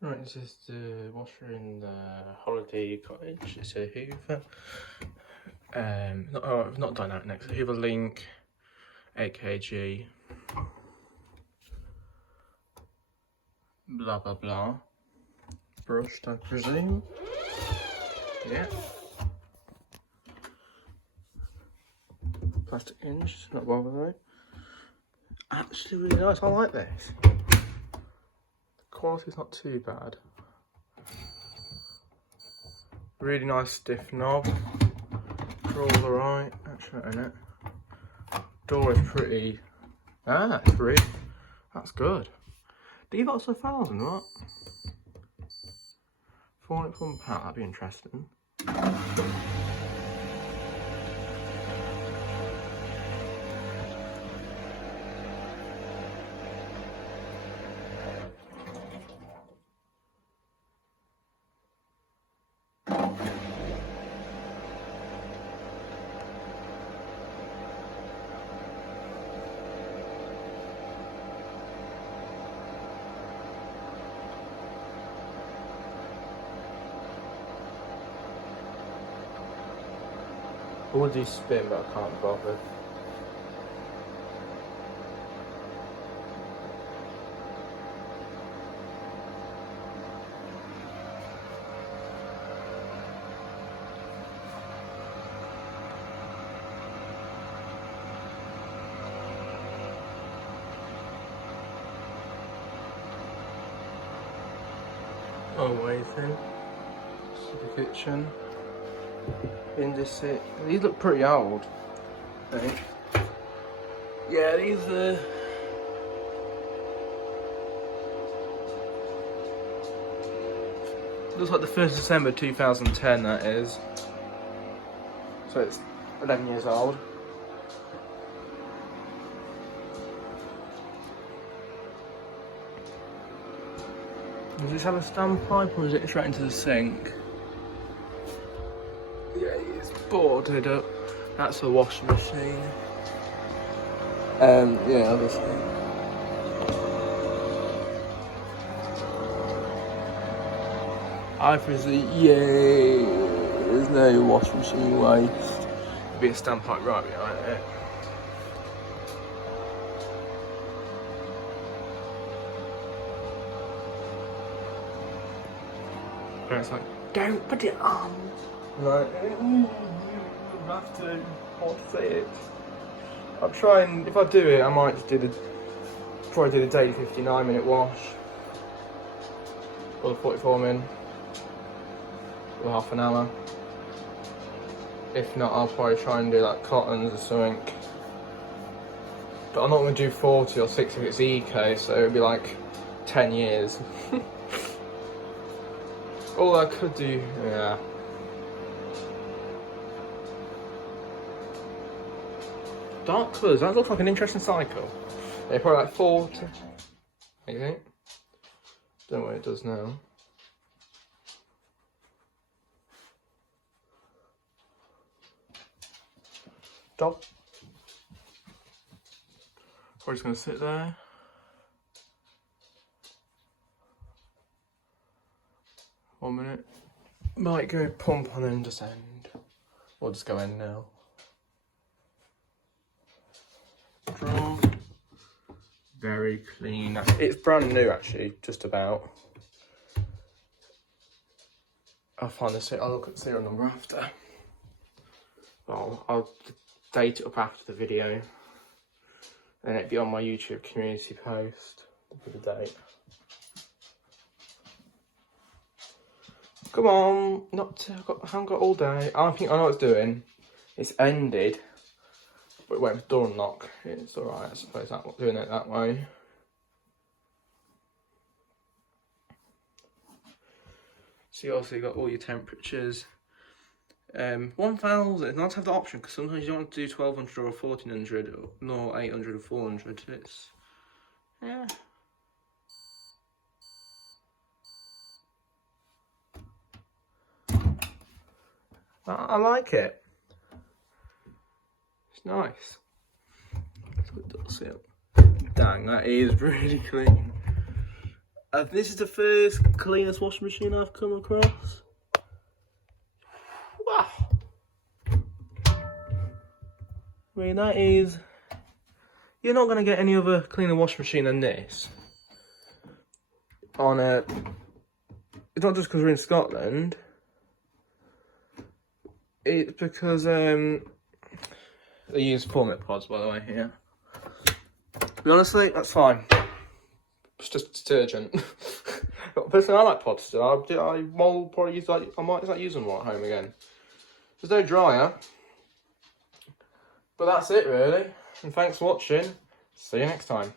Right, this is the washer in the holiday cottage. It's a Hoover. Not dynamic next. Hoover Link 8kg. Blah blah blah. Brushed, I presume. Yeah. Plastic hinge, not bother though. Actually really nice, I like this. The quality's not too bad. Really nice stiff knob. Drawers alright, actually not in it. Door is pretty, it's really, that's good. Default's 1,000, what? 400 pound, that'd be interesting. I would do spin, but I can't bother. Oh, wait then. This is the kitchen. In this set. These look pretty old, I think. Yeah, these looks like the 1st December 2010, that is. So it's 11 years old. Does this have a standpipe or is it straight into the sink? Yeah, it's boarded up. That's a washing machine. Yeah, obviously. I presume, yeah, there's no washing machine waste. There'd be a standpipe right behind it. And it's like, don't put it on. Like, you have to, want to see it. I'm trying, if I do it, I might just probably do the daily 59-minute wash. Or the 44 min. For half an hour. If not, I'll probably try and do like cottons or something. But I'm not going to do 40 or 60 if it's eco, so it'll be like 10 years. All I could do, yeah. Dark colours, that looks like an interesting cycle. Yeah, probably like 40. You think? Don't know what it does now. Dog. We're just going to sit there. One minute. Might go pump on and just end. We'll just go end now. Drawn. Very clean. It's brand new actually, just about. I'll find the I'll look at the serial number after. Well, I'll date it up after the video. And it'll be on my YouTube community post for the date. Come on, I haven't got all day. I think I know what it's doing. It's ended, but it went with door unlock. It's alright, I suppose, doing it that way. So you also got all your temperatures. 1,000, it's nice to have the option because sometimes you don't want to do 1,200 or 1,400, nor 800 or 400. It's, yeah. I like it. It's nice. Let's put the seal. Dang, that is really clean. This is the first cleanest washing machine I've come across. Wow. I mean, that is... You're not going to get any other cleaner washing machine than this. On a... It's not just because we're in Scotland. It's because they use formula pods, by the way, here. To be honestly, that's fine. It's just detergent. But personally, I like pods still. I will probably use like I might start using one at home again. There's no dryer. But that's it really. And thanks for watching. See you next time.